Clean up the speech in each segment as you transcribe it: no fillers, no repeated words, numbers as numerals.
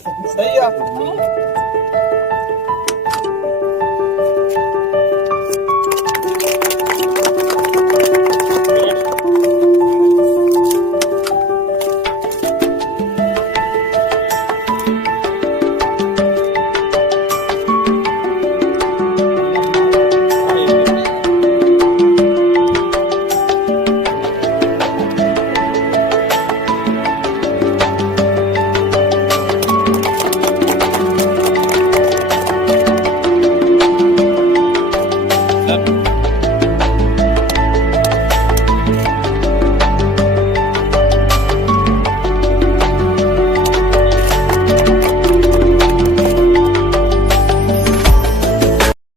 सही है।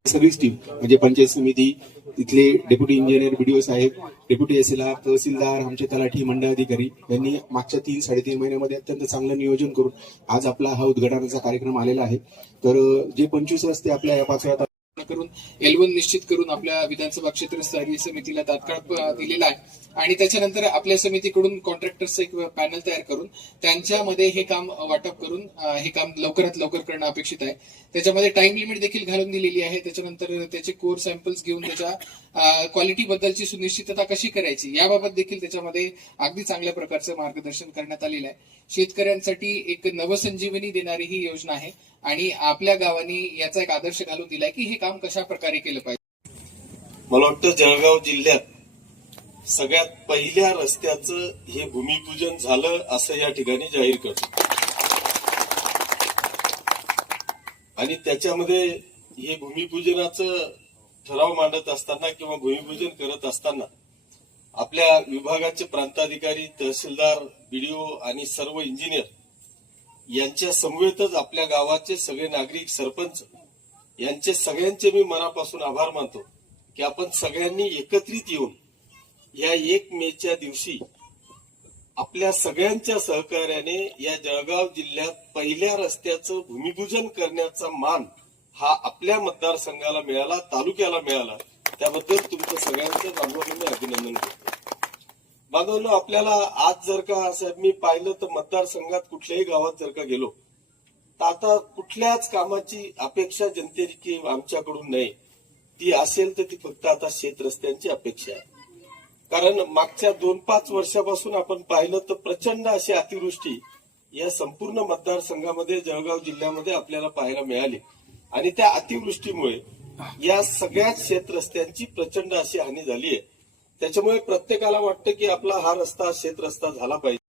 सगळीच टीम म्हणजे पंचायत समिती, तिथले डेप्युटी इंजिनियर, बीडीओ साहेब, डेप्युटी एसएलआर, तहसीलदार, आमचे तलाठी, मंडळ अधिकारी यांनी मागच्या 3-3.5 महिन्यामध्ये अत्यंत चांगलं नियोजन करून आज आपला हा उद्घाटनाचा कार्यक्रम आलेला आहे। तर जे 25 रस्ते आपल्या या 5 वेळा करून L1 निश्चित करून आपल्या विधानसभा क्षेत्रस्तरीय समितीला तात्काळ दिलेला आहे आणि त्याच्यानंतर आपल्या समितीकडून कॉन्ट्रॅक्टर्सचं एक पॅनल तयार करून त्यांच्यामध्ये हे काम वाटप करून हे काम लवकरात लवकर करणं अपेक्षित आहे। त्याच्यामध्ये टाइम लिमिट देखील घालून दिलेली आहे। त्याच्यानंतर त्याचे कोर सॅम्पल्स घेऊन त्याच्या क्वालिटी बद्दलची सुनिश्चितता कशी करायची याबाबत देखील त्याच्यामध्ये अगदी चांगल्या प्रकारचं मार्गदर्शन करण्यात आलेलं आहे। शेतकऱ्यांसाठी एक नवसंजीवनी देणारी ही योजना आहे आणि आपल्या गावांनी याचा एक आदर्श घालून दिलाय की हे काम कशा प्रकारे केलं पाहिजे। मला वाटतं जळगाव जिल्ह्यात सगळ्यात पहिल्या रस्त्याचं हे भूमिपूजन झालं असं या ठिकाणी जाहीर करतो आणि त्याच्यामध्ये हे भूमिपूजनाचं ठराव मांडत असताना किंवा भूमिपूजन करत असताना आपल्या विभागाचे प्रांताधिकारी, तहसीलदार, बीडीओ आणि सर्व इंजिनियर यांच्या समवेतच आपल्या गावाचे सगळे नागरिक, सरपंच यांचे सगळ्यांचे मी मनापासून आभार मानतो की आपण सगळ्यांनी एकत्रित येऊन या 1 मेच्या दिवशी आपल्या सगळ्यांच्या सहकार्याने या जळगाव जिल्ह्यात पहिल्या रस्त्याचं भूमिपूजन करण्याचा मान हा आपल्या मतदारसंघाला मिळाला, तालुक्याला मिळाला। त्याबद्दल तुमचं सगळ्यांचं बांधवांनो मी अभिनंदन करतो। बांधवांनो, आपल्याला आज जर का साहेब मी पाहिलं तर मतदारसंघात कुठल्याही गावात जर का गेलो तर आता कुठल्याच कामाची अपेक्षा जनतेची आमच्याकडून नाही, ती असेल तर ती फक्त आता शेत रस्त्यांची अपेक्षा आहे। कारण मागच्या 2-5 वर्षापासून आपण पाहिलं तर प्रचंड अशी अतिवृष्टी या संपूर्ण मतदारसंघामध्ये, जळगाव जिल्ह्यामध्ये आपल्याला पाहायला मिळाली आणि त्या अतिवृष्टीमुळे या सगळ्याच शेत रस्त्यांची प्रचंड अशी हानी झाली आहे। त्याच्यामुळे प्रत्येकाला वाटतं की आपला हा रस्ता शेत रस्ता झाला पाहिजे।